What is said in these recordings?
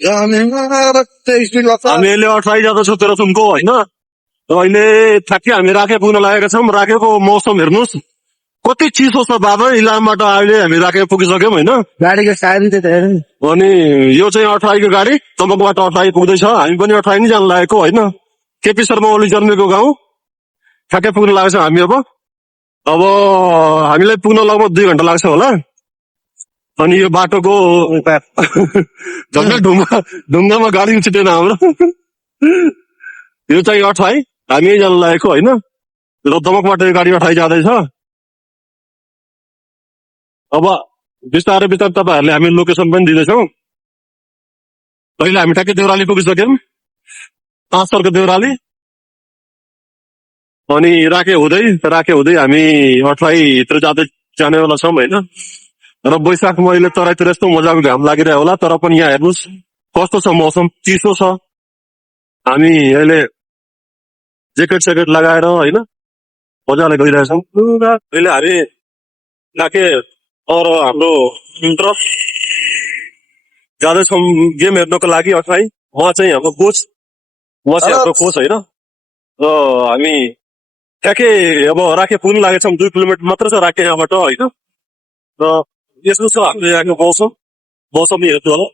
हामी अहिले अठाई जाँदैछौँ तेह्रथुमको होइन। र अहिले ठ्याक्कै हामी राखे पुग्न लागेका छौँ। राखेको मौसम हेर्नुहोस् कति चिसो छ बाबा। इलामबाट अहिले हामी राखे पुगिसक्यौँ होइन। गाडीको सारी त हेर्नु अनि यो चाहिँ अठाईको गाडी तम्बाकबाट अठाई पुग्दैछ। हामी पनि अठाई नै जान लागेको होइन। केपी शर्मा ओली जन्मेको गाउँ ठ्याक्कै पुग्न लागेको छौँ हामी। अब हामीलाई पुग्न लगभग 2 घन्टा लाग्छ होला। अनि यो बाटोको झन्डै ढुङ्गामा गाडी उछिटेन हाम्रो। यो चाहिँ अठाई हामी जान लागेको होइन। र दमकबाट यो गाडी अठाई जाँदैछ। अब बिस्तारै बिस्तारै तपाईँहरूले हामी लोकेसन पनि दिँदैछौँ। अहिले हामी ठ्याक्कै देउराली पुगिसक्यौँ। 5 सरको देउराली। अनि राखे हुँदै हामी अठाईतिर जानेवाला छौँ होइन। र वैशाख महिना तराईतिर यस्तो मजाको घाम लागिरह्यो होला। तर पनि यहाँ हेर्नुहोस् कस्तो छ मौसम, चिसो छ। हामी अहिले ज्याकेट सेकेट लगाएर होइन मजाले गइरहेछौँ। अहिले हामी राखे और हाम्रो इन्ट्रस्ट जाँदैछौँ गेम हेर्नको लागि अठाई। उहाँ चाहिँ हाम्रो कोच होइन। र हामी ठ्याक्कै अब राखे पुग्न लागेछौँ। 2 किलोमिटर मात्र छ राखे यहाँबाट होइन। र यस्तो छ हाम्रो यहाँको मौसम हेर्नु होला।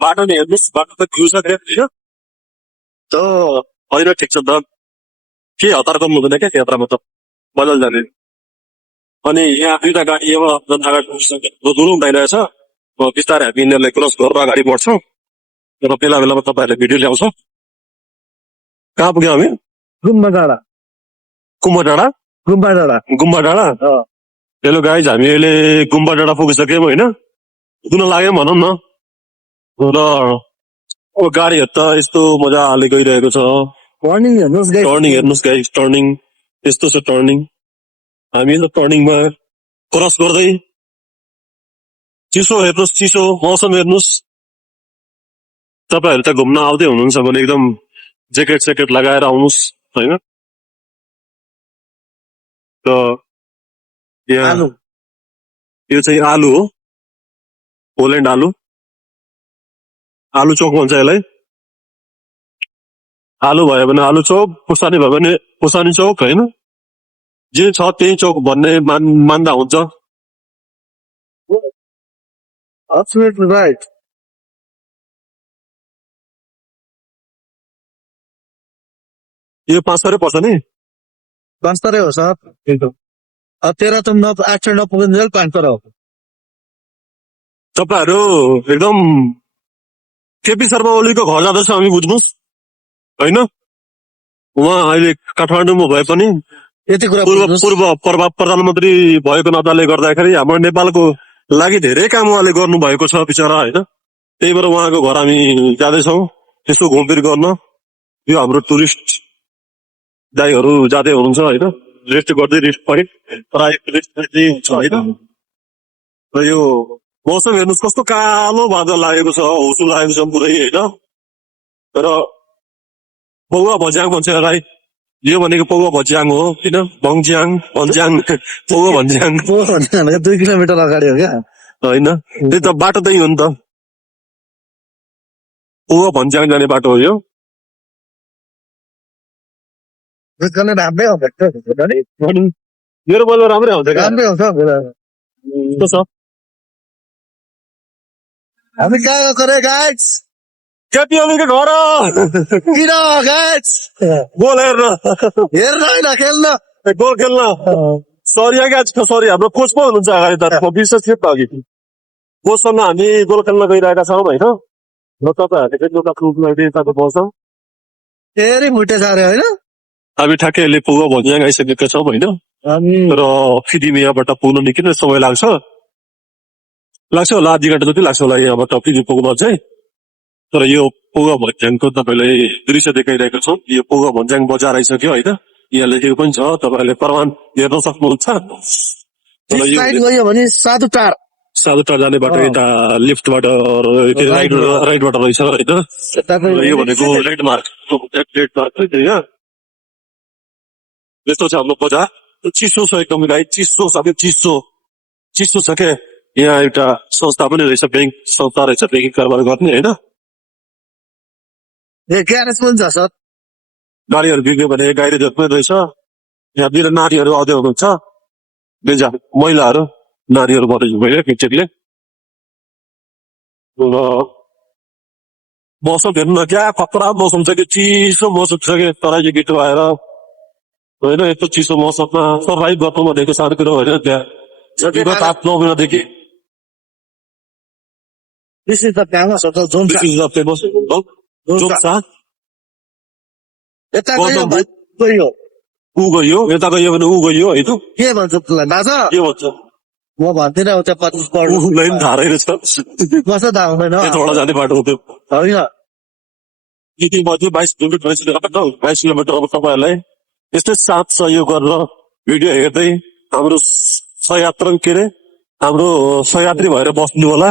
बाटो नि हेर्नुहोस्, बाटो त घिउ छ होइन। त होइन ठिक छ त के हतार गर्नु हुँदैन क्या यात्रामा त मजाले जाने। अनि यहाँ 2टा गाडी अब जनता गाडी धुलो उठाइरहेछ। बिस्तारै हामी यिनीहरूलाई क्रस गरेर अगाडि बढ्छौँ। र बेला बेलामा तपाईँहरूले भिडियो ल्याउँछौँ। कहाँ पुग्यौँ हामी? गुम्बा डाँडा गुम्बा डाँडा। हेलो गाइज, हामी अहिले गुम्बा डाँडा पुगिसक्यौँ होइन। पुग्न लाग्यौँ भनौँ न। र अब गाडीहरू त यस्तो मजाले गइरहेको छ। टर्निङ हेर्नुहोस् गाइज, टर्निङ यस्तो छ टर्निङ। हामी त टर्निङमा क्रस गर्दै चिसो हेर्नुहोस्, चिसो मौसम हेर्नुहोस्। तपाईँहरू त घुम्न आउँदै हुनुहुन्छ भने एकदम ज्याकेट सेकेट लगाएर आउनुहोस् होइन। त यहाँ यो चाहिँ आलु हो, पोल्यान्ड आलु चोक भन्छ यसलाई। आलु भयो भने आलु चोक, खुर्सानी भयो भने खुर्सानी चोक होइन। जे छ त्यही चोक भन्ने मान्दा हुन्छ। Absolutely right. यो 5 सरै पर्छ नि। पाँचतरै हो सर। अब तेह्रथुम एक्सन नपुगिन्जेल पाँचतर हो। तपाईँहरू एकदम केपी शर्मा ओलीको घर जाँदैछ हामी बुझ्नुहोस् होइन। उहाँ अहिले काठमाडौँमा भए पनि यति कुरा पूर्व प्रधानमन्त्री भएको नाताले गर्दाखेरि हाम्रो नेपालको लागि धेरै काम उहाँले गर्नु भएको छ बिचरा होइन। त्यही भएर उहाँको घर हामी जाँदैछौँ यसो घुमफिर गर्न। यो हाम्रो टुरिस्ट दाइहरू जाँदै हुनुहुन्छ होइन। रेस्ट गर्दै रेस्ट पॉइन्ट हुन्छ होइन। र यो मौसम हेर्नुहोस् कस्तो कालो बादल लागेको छ, हुसु लागेको छ पुरै होइन। र पौवा भज्याङ भन्छ यसलाई। यो भनेको पौवा भज्याङ हो होइन। भन्ज्याङ पौवा भन्ज्याङ 2 किलोमिटर अगाडि हो क्या होइन। त्यही त बाटो त्यही हो नि त, पौवा भन्ज्याङ जाने बाटो हो यो। राम्रै हो मेरो बोलमा राम्रै आउँछ क्या। राम्रै हुन्छ कस्तो छ हामी कहाँ गएको रे गाइड्स? केपी ओलीको घर किन गाइड्स? गोल हेर्न होइन खेल्न गोल खेल्न। सरी क्या सरी, हाम्रो कोच पो हुनुहुन्छ अगाडि त विशेष थियो अघि। कोचसँग हामी गोल खेल्न गइरहेका छौँ होइन। र तपाईँहरूले चाहिँ एउटा क्लबलाई बस्छ। फेरि भुटे छ अरे होइन। हामी ठ्याक्कै अहिले पौवा भन्ज्याङ आइसकेका छौँ होइन। र फेरि यहाँबाट पुग्न निकै नै समय लाग्छ होला, आधी घन्टा जति लाग्छ होला यहाँबाट फेरि पुग्न चाहिँ। तर यो पौवा भन्ज्याङको तपाईँलाई दृश्य देखाइरहेको छौँ। यो पौवा भन्ज्याङ बजार आइसक्यो होइन। यहाँ लेखेको पनि छ, तपाईँहरूले प्रमाण हेर्न सक्नुहुन्छ। साधुटार जाने बाटो यता लेफ्टबाट राइटबाट रहेछ होइन। यो भनेको रेड मार्क यस्तो छ हाम्रो बजार। चिसो छ एकदम गाई, चिसो छ क्या। यहाँ एउटा संस्था पनि रहेछ, ब्याङ्क संस्था रहेछ, ब्याङ्किङ कारोबार गर्ने होइन। ए ग्यारेज पनि छ सर गाडीहरू बिग्यो भने ग्यारेजहरू पनि रहेछ यहाँतिर नारीहरू आउँदै हुनुहुन्छ बेजा महिलाहरू नारीहरू भन्दैछु मैले पिक्चरले र मौसम हेर्नु न क्या खतरा मौसम छ कि चिसो मौसम छ कि तराई गिटो आएर होइन यस्तो चिसो मौसममा सर्भाइभ गर्नु भनेको सानो कुरो होइन त्यहाँ विगत 8-9 महिनादेखि This is the famous hotel Zomsa. This is the famous hotel, Zomsa. यता गयो भाइ गयो ऊ गयो यता गयो भने ऊ गयो होइन के भन्छ त्यसलाई दादा के भन्छ म भन्दिनँ उता 25 करोड ऊलाई पनि थाहा रहेछ कसो थाहा हुँदैन यताबाट जाने बाटो हो त्यो होइन यति मध्ये 22 किलोमिटर अब तपाईँहरूलाई यस्तै साथ सहयोग गरेर भिडियो हेर्दै हाम्रो सहयात्री के अरे हाम्रो सहयात्री भएर बस्नु होला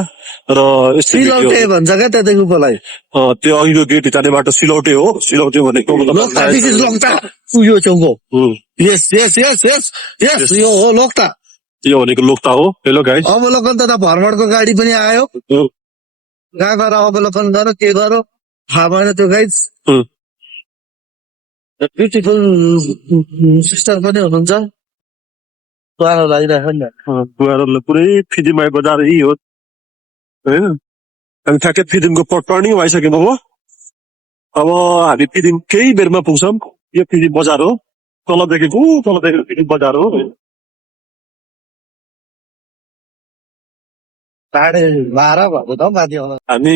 र यस्तै सिलौटे भिडियो भन्छ क्या त्यहाँदेखि उपलाई त्यो अघिको गेट जाने बाटो सिलौटे हो सिलौटे भनेको लोक्ता दिस इज लोक्ता यो चौको हुँ, यस यस यस यस यस यो हो लोक्ता यो भनेको लोकता हो हेलो गाइस अवलोकन त भ्रमणको गाडी पनि आयो कहाँ गएर अवलोकन गर के गर थाहा भएन त्यो गाइज ब्युटिफुल सिस्टर पनि हुनुहुन्छ प्यारो लागिरहेको नि बुहारहरूलाई पुरै फिदिमाई बजार यही हो होइन हामी ठ्याक्कै फिदिमको टर्निङ भइसक्यौँ अब हामी फिदिम केही बेरमा पुग्छौँ यो फिदिम बजार हो तल देखेको फिदिम बजार हो साढे 12 भएको त माथि आउन हामी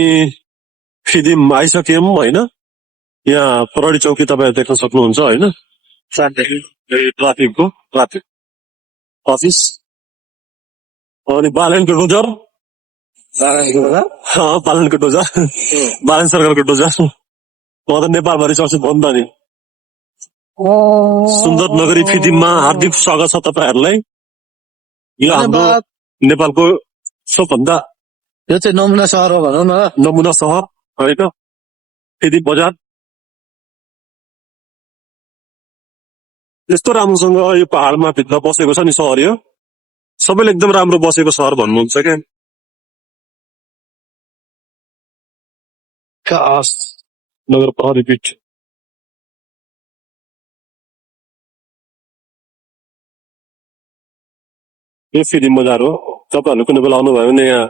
फिदिम आइसक्यौँ होइन यहाँ प्रहरी चौकी तपाईँहरू देख्न सक्नुहुन्छ होइन ट्राफिक अफिस अनि बालनको डोजर बालनको डोजर बालन सरकारको डोजर म त नेपालभरि चल्छु भन्दा नि सुन्दर नगरी फिदिममा हार्दिक स्वागत छ तपाईँहरूलाई यो हाम्रो नेपालको सबभन्दा यो चाहिँ नमुना सहर हो भनौँ न नमुना सहर होइन फिदिम बजार यस्तो राम्रोसँग यो पहाडमा भित्र बसेको छ नि सहर यो सबैले एकदम राम्रो बसेको सहर भन्नुहुन्छ क्या खास नगर प्रहरी पिठ यो फिदिम बजार हो तपाईँहरू कुनै बेला आउनुभयो भने यहाँ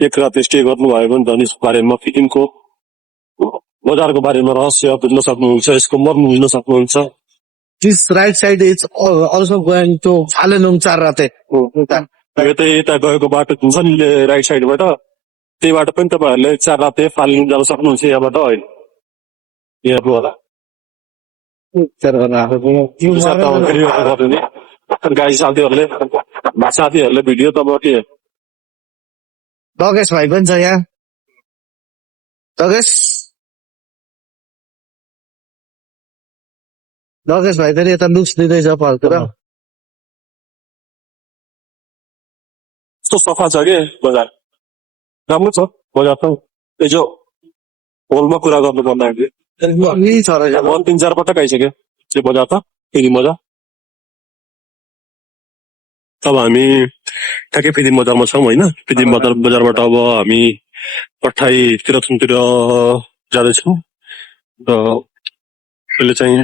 एक रात स्टे गर्नुभयो भने धनी बारेमा फिदिमको बजारको बारेमा रहस्य बुझ्न सक्नुहुन्छ यसको मर्म बुझ्न सक्नुहुन्छ this right side is also going to फालेनुङ चारराते यता गएको बाटो हुन्छ नि राइट साइडबाट त्यही बाटो पनि तपाईँहरूले 4 राते फालिनु जान सक्नुहुन्छ यहाँबाट होइन यहाँको होला गाई साथीहरूले भिडियो तपाईँ के दगेश भाइ पनि छ यहाँ दगेश भाइ फेरि यता लुक्स दिँदैछ फर्केर कस्तो सफा छ कि बजार राम्रो छ बजार त जो होलमा कुरा गर्नु पर्दाखेरि यही छ रहेछ 3-4 पटक आइसक्यो त्यो बजार त फेरि मजा अब हामी ठ्याक्कै फिदिम बजारमा छौँ होइन फिदिम बजारबाट अब हामी पठाई तिरथुमतिर जाँदैछौँ र अहिले चाहिँ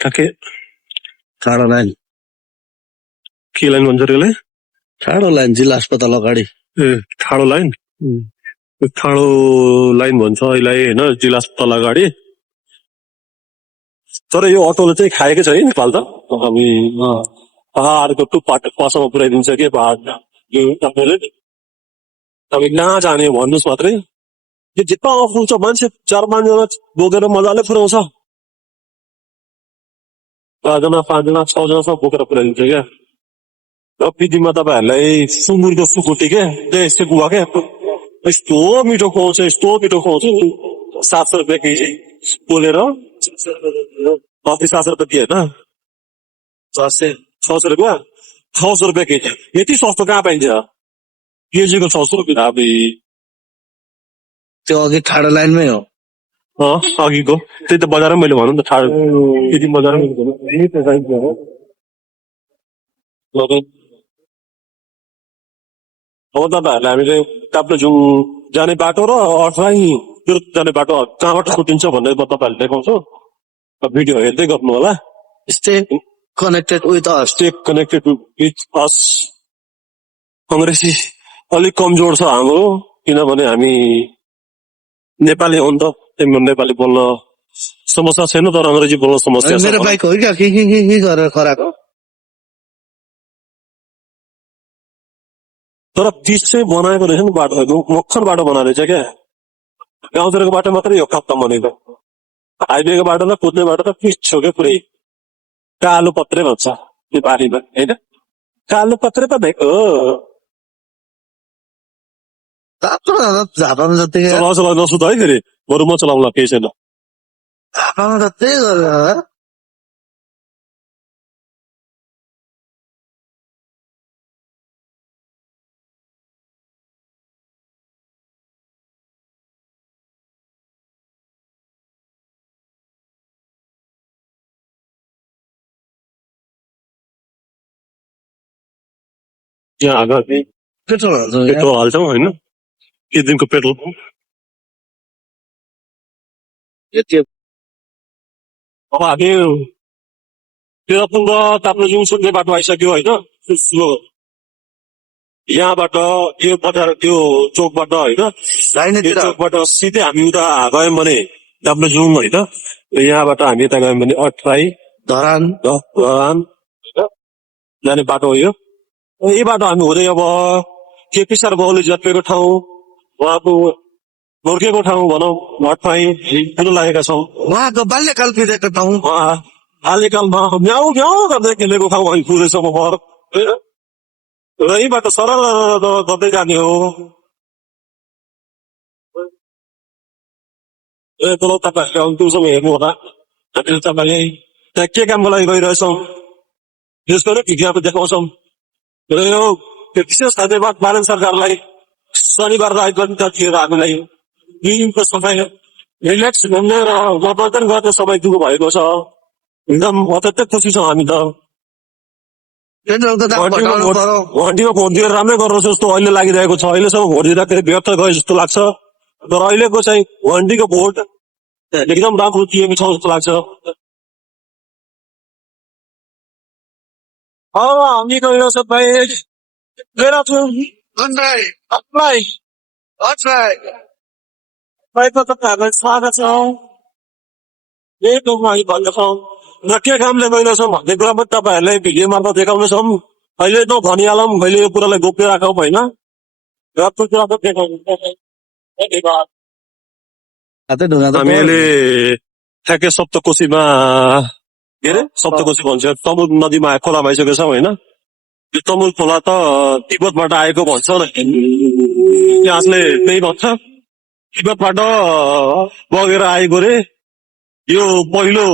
ठ्याक्कै ठाडो लाइन के लाइन भन्छ रे यसलाई ठाडो लाइन जिल्ला अस्पताल अगाडि ए ठाडो लाइन भन्छ यसलाई होइन जिल्ला अस्पताल अगाडि तर यो अटोले चाहिँ खाएकै छ है नेपाल त हामी पहाडको पासमा पुऱ्याइदिन्छ कि पहाड यो तपाईँले तपाईँ नजाने भन्नुहोस् मात्रै यो जितना अफुल छ मान्छे 4-5 जना बोकेर मजाले पुऱ्याउँछ 4 जना 5 जना 6 जनासम्म बोकेर पुऱ्याइदिन्छ क्या र पिडीमा तपाईँहरूलाई सुँगुरको सुकुटी क्या यस्तो गुवा क्या यस्तो मिठो खुवाउँछ 700 रुपियाँ केजी पोलेर 700 रुपियाँ होइन 600 रुपियाँ 600 रुपियाँ केजी यति सस्तो कहाँ पाइन्छ केजीको 600 रुपियाँ अब त्यो अघि ठाडो लाइनमै हो अघिको त्यही त बजारमा मैले भनौँ न ठाडो यति बजारमा अब तपाईँहरूलाई हामीले ताप्लेजुङ जाने बाटो र अर्थाई त्यो जाने बाटो कहाँबाट छुटिन्छ भन्ने म तपाईँहरूले देखाउँछु भिडियो हेर्दै गर्नु होला stay connected with us stay connected with us Angrezi अलिक कमजोर छ हाम्रो किनभने हामी नेपाली हो नि त त्यही नेपाली बोल्न समस्या छैन तर अङ्ग्रेजी बोल्न समस्या छ मेरो बाइक हो क्या के गरेर कराएको तर पिच चाहिँ बनाएको रहेछ नि बाटो मक्खर बाटो बनाएको रहेछ क्या गाउँतिरको बाटो मात्रै यो खत्तम भनेको हाइवेको बाटो र कुद्ने बाटो त पिच छ क्या पुरै कालो पत्रे भन्छ त्यो बारीमा होइन कालो पत्रे त भएको झापामा जति चलाउ नसुत है फेरि बरु म चलाउँला केही छैन झापामा त त्यही गरेर यहाँ अगाडि पेट्रोल हाल्छ पेट्रोल हाल्छौँ होइन एक दिनको पेट्रोल अब हामी तेह्रथुम र ताप्लेजुङ सुन्ने बाटो आइसक्यो होइन यहाँबाट यो बजार त्यो चोकबाट होइन त्यो दाहिनेतिर चोकबाट सिधै हामी उता गयौँ भने ताप्लेजुङ होइन यहाँबाट हामी यता गयौँ भने अट्राई धरान धरान जाने बाटो हो यो यही बाटो हामी हुँदै अब के पिसार बाउले जन्मेको ठाउँ उहाँको हुर्केको ठाउँ भनौँ भट्टाई पुग्न लागेका छौँ उहाँको बाल्यकाल फिरेको ठाउँ बाल्यकालमा म्याउ म्याउ गर्दै खेलेको ठाउँ हामी पुगेछौँ अब र यहीबाट सरल गर्दै जाने हो तल तपाईँहरूले दिउँसम्म हेर्नु होला हामीले तपाईँले त्यहाँ के कामको लागि गइरहेछौँ त्यसको नै भिडियोमा देखाउँछौँ र यो विशेष धन्यवाद भारत सरकारलाई शनिबार र आइतबार दिएर हामीलाई दिनको समय रिल्याक्स घुम्ने र मनोरञ्जन गर्ने समय दिनु भएको छ एकदम अत्यन्तै खुसी छौँ हामी त पेट्रोलको दाम घटाउनु पर्यो घन्टीमा भोट दिएर राम्रै गर्नुहोस् जस्तो अहिले लागिरहेको छ अहिलेसम्म भोट दिँदाखेरि व्यर्थ गयो जस्तो लाग्छ तर अहिलेको चाहिँ घन्टीको भोट एकदम राम्रो दिएको छ जस्तो लाग्छ हामी गइरहेको छ भाइ तपाईँहरूलाई स्वागत छ यही ठाउँमा हामी भन्दछौँ र के कामले गइरहेछौँ भन्ने कुरा पनि तपाईँहरूलाई भिडियो मार्फत देखाउनेछौँ अहिले त भनिहालौँ मैले यो कुरालाई गोप्य राखौँ होइन र त्यो कुरा पनि देखाउनु धन्यवाद हामी अहिले ठ्याक्कै सप्तकोशीमा के अरे सप्तकोशी भन्छ तमुल नदीमा खोलामा आइसकेको छौँ होइन यो तमुल खोला त तिब्बतबाट आएको भन्छ इतिहासले त्यही भन्छ तिब्बतबाट बगेर आएको रे यो पहिलो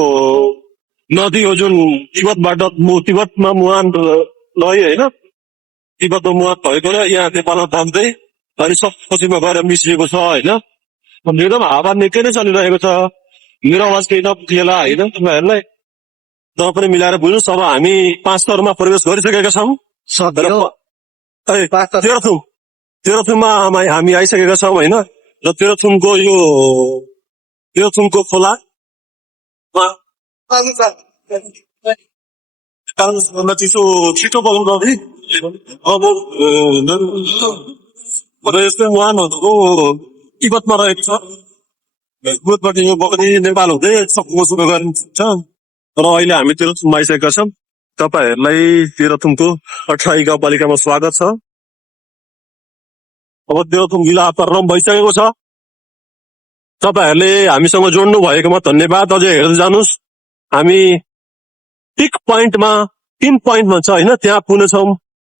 नदी हो जुन तिब्बतमा मुहान लय होइन तिब्बतमा मुहान भएको र यहाँ नेपालमा बग्दै अनि सप्तकोशीमा गएर मिसिएको छ होइन एकदम हावा निकै नै चलिरहेको छ मेरो आवाज केही नपुगेला होइन तपाईँहरूलाई तर पनि मिलाएर बुझ्नुहोस् अब हामी 5 स्तरमा प्रवेश गरिसकेका छौँ तेह्रथुममा हामी आइसकेका छौँ होइन र तेह्रथुमको यो तेह्रथुमको खोला चिसो छिटो बगाउँदा अब यस्तै मुहानहरूको तिब्बतमा रहेको छ तिब्बतबाट यो बग्ने नेपाल हुँदै सप्तकोशीमा गरिन्छ र अहिले हामी तेह्रथुममा आइसकेका छौँ तपाईँहरूलाई तेह्रथुमको अठाई गाउँपालिकामा स्वागत छ अब तेह्रथुम जिल्ला प्रारम्भ भइसकेको छ तपाईँहरूले हामीसँग जोड्नु भएकोमा धन्यवाद अझै हेर्दै जानुहोस् हामी पिक पोइन्टमा 3 पोइन्ट भन्छ होइन त्यहाँ पुग्नेछौँ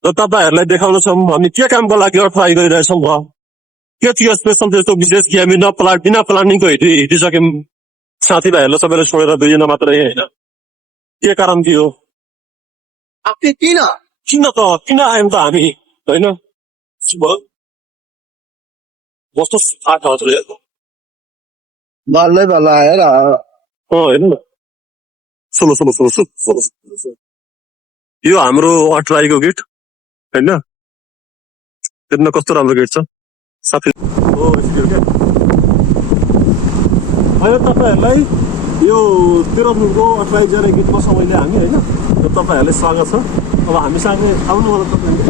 र तपाईँहरूलाई देखाउनेछौँ हामी के कामको लागि ट्राई गरिरहेछौँ के थियो स्पेसल त्यस्तो विशेष कि हामी बिना प्लानिङको हिँडिसक्यौँ साथीभाइहरूलाई सबैलाई छोडेर 2 जना मात्रै होइन के कारण थियो किन आयौँ त हामी होइन कस्तो बल्लै बल्ल आएर हेर्नु न सोलो यो हाम्रो अट्राईको गेट होइन हेर्नु कस्तो राम्रो गेट छ साथी अहिले तपाईँहरूलाई यो तेह्रथुमको 28 जना गीतको समयले हामी होइन र तपाईँहरूले स्वागत छ। अब हामीसँग आउनु होला तपाईँहरूले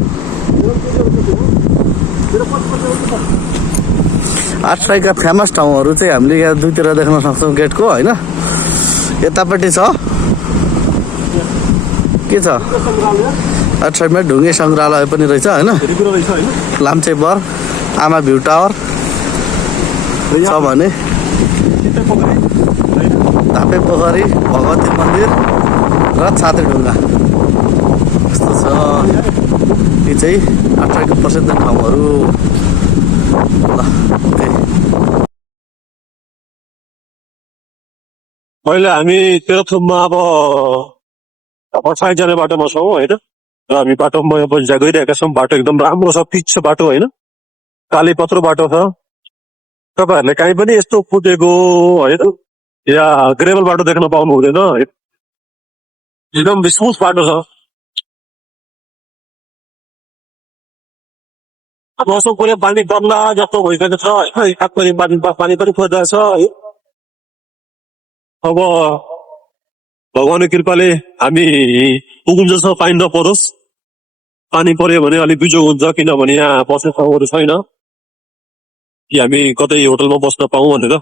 8 का फेमस ठाउँहरू चाहिँ हामीले यहाँ दुईतिर देख्न सक्छौँ गेटको होइन। यतापट्टि छ के छ 8 मा ढुङ्गे सङ्ग्रहालय पनि रहेछ होइन। लाम्चेबर आमा भ्यू टावर छ भने धापे पोखरी भगवती मन्दिर र छाते ढुङ्गा यस्तो छ। यी चाहिँ 8 का प्रसिद्ध ठाउँहरू। ल अहिले हामी तेह्रथुममा अब 28 जाने बाटोमा छौँ होइन र हामी बाटोमा गइरहेका छौँ। बाटो एकदम राम्रो छ, पिच छ बाटो होइन, काली पत्रो बाटो छ। तपाईँहरूले काहीँ पनि यस्तो फुटेको होइन या ग्रेभल बाटो देख्न पाउनु हुँदैन। एकदम स्मुथ बाटो छ। मौसम पुरै पानी पर्ला जस्तो भइरहेको छ होइन, पानी पनि परिरहेछ है। अब भगवानको कृपाले हामी पुगुन्जेलसम्म पानी नपरोस्। पानी पर्यो भने अलिक बिजोग हुन्छ, किनभने यहाँ बस्ने ठाउँहरू छैन कि हामी कतै होटलमा बस्न पाऊँ भनेर।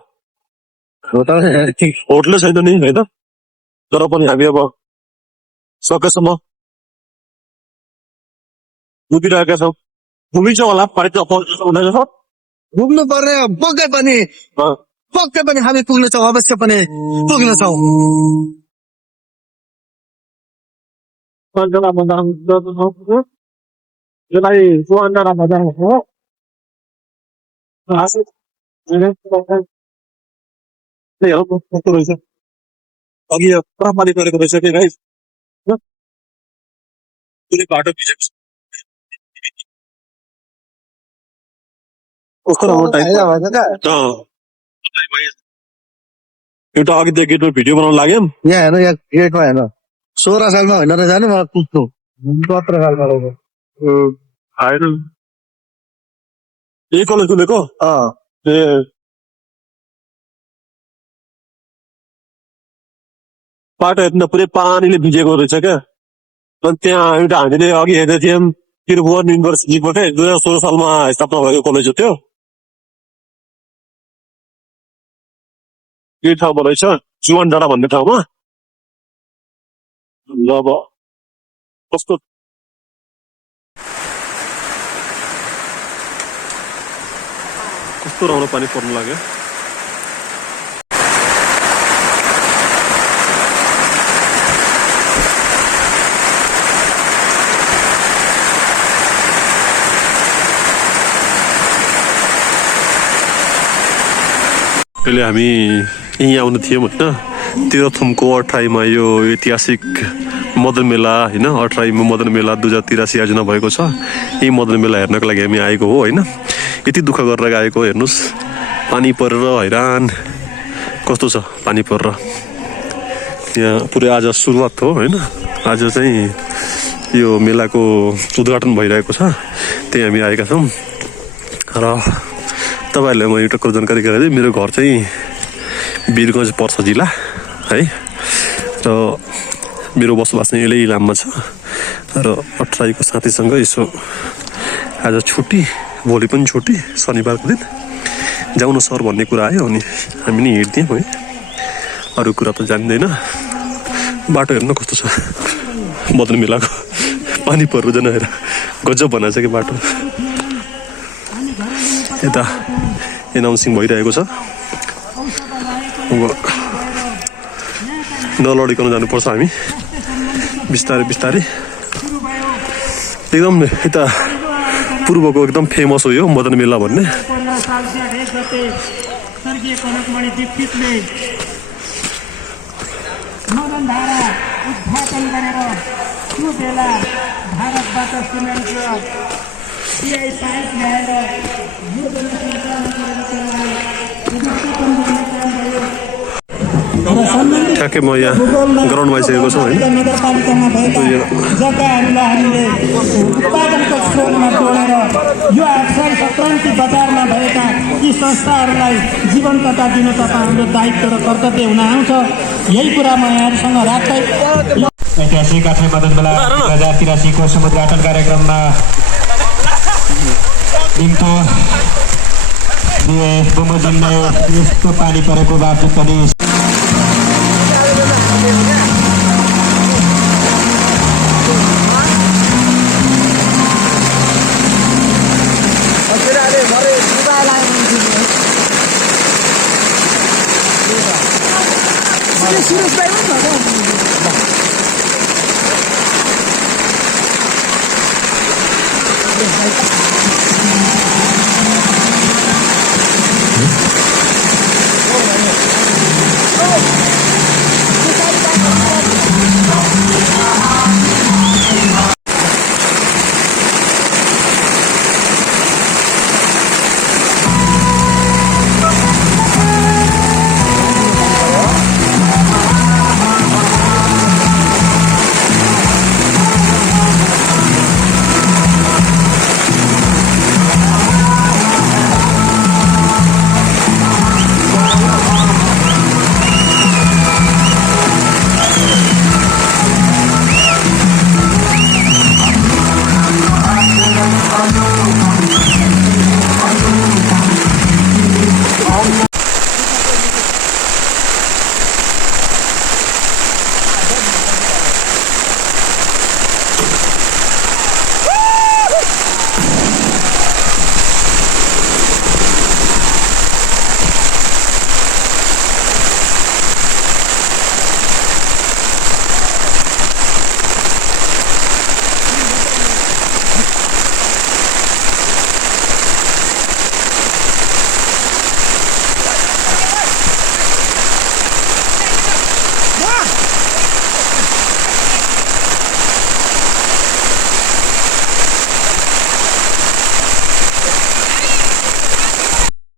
होटलै छैन नि होइन, तर पनि हामी अब सकेसम्म उभिरहेका छौँ। घुमिन्छ होला पानी त हुँदैन। घुम्नु पर्ने पक्कै पनि हामी पुग्नेछौँ, अवश्य पनि पुग्नेछौँ। अघि पुरा पानी परेको रहेछ कि गाइस, पुरै बाटो भिजेको छ। कस्तो राम्रो टाइम एउटा अघिदेखि गेटमा भिडियो बनाउन लाग्यो। यहाँ हेर्नु, यहाँ गेटमा हेर्नु, 16 सालमा होइन रहेछ नि मलाई कुद्नु 17 सालमा रहेछ। यही कलेज खुलेको ए बाटो हेर्नु पुरै पानीले भिजेको रहेछ क्या। अनि त्यहाँ एउटा हामीले अघि हेर्दै थियौँ त्रिभुवन युनिभर्सिटीबाटै 2016 सालमा स्थापना भएको कलेज हो त्यो। यही ठाउँमा रहेछ, जुवान डाँडा भन्ने ठाउँमा। ल अब कस्तो राम्रो पानी पर्नु लाग्यो। अहिले हामी यहीँ आउनु थियौँ होइन, तेह्रथुमको अट्ठाईमा यो ऐतिहासिक मदन मेला होइन। 28 मदन मेला 2083 आयोजना भएको छ। यही मदन मेला हेर्नको लागि हामी आएको हो होइन। यति दुःख गरेर आएको हेर्नुहोस्, पानी परेर हैरान कस्तो छ पानी परेर। यहाँ पुरै आज सुरुवात हो होइन, आज चाहिँ यो मेलाको उद्घाटन भइरहेको छ, त्यही हामी आएका छौँ। र तपाईँहरूलाई म एउटा कुरो जानकारी गराइदिएँ, मेरो घर चाहिँ वीरगञ्ज पर्सा जिल्ला है, र मेरो बसोबास चाहिँ यही इलाममा छ। र 28 को साथीसँग यसो आज छुट्टी, भोलि पनि छुट्टी, शनिबारको दिन जाउँ न सर भन्ने कुरा आयो। अनि हामी नि हिँड्थ्यौँ है, अरू कुरा त जान्दैन। बाटो हेर्नु कस्तो छ मदन मेलाको, पानी पर्नु जनाएर गजब बनाएछ कि बाटो। यता एनाउन्सिङ भइरहेको छ। अब नलडिकन जानुपर्छ हामी बिस्तारै बिस्तारै। एकदम यता पूर्वको एकदम फेमस हो यो मदन मेला भन्ने। ठ्याक्कै म यहाँ ग्राउन्डमा आइसकेको छु होइन नगरपालिकामा भएका जग्गाहरूलाई हामीले उत्पादनको स्रोतमा जोडेर यो आश्रय सङ्क्रान्ति बजारमा भएका यी संस्थाहरूलाई जीवन्तता दिन तपाईँहरूको दायित्व र कर्तव्य हुन आउँछ। यही कुरा म यहाँहरूसँग राख्दै ऐतिहासिक काठमाडौँ मदनबेला 2083 को समुद्घाटन कार्यक्रममा दिनको बमोजिममा यस्तो पानी परेको बावजुद पनि सुरेश भाइ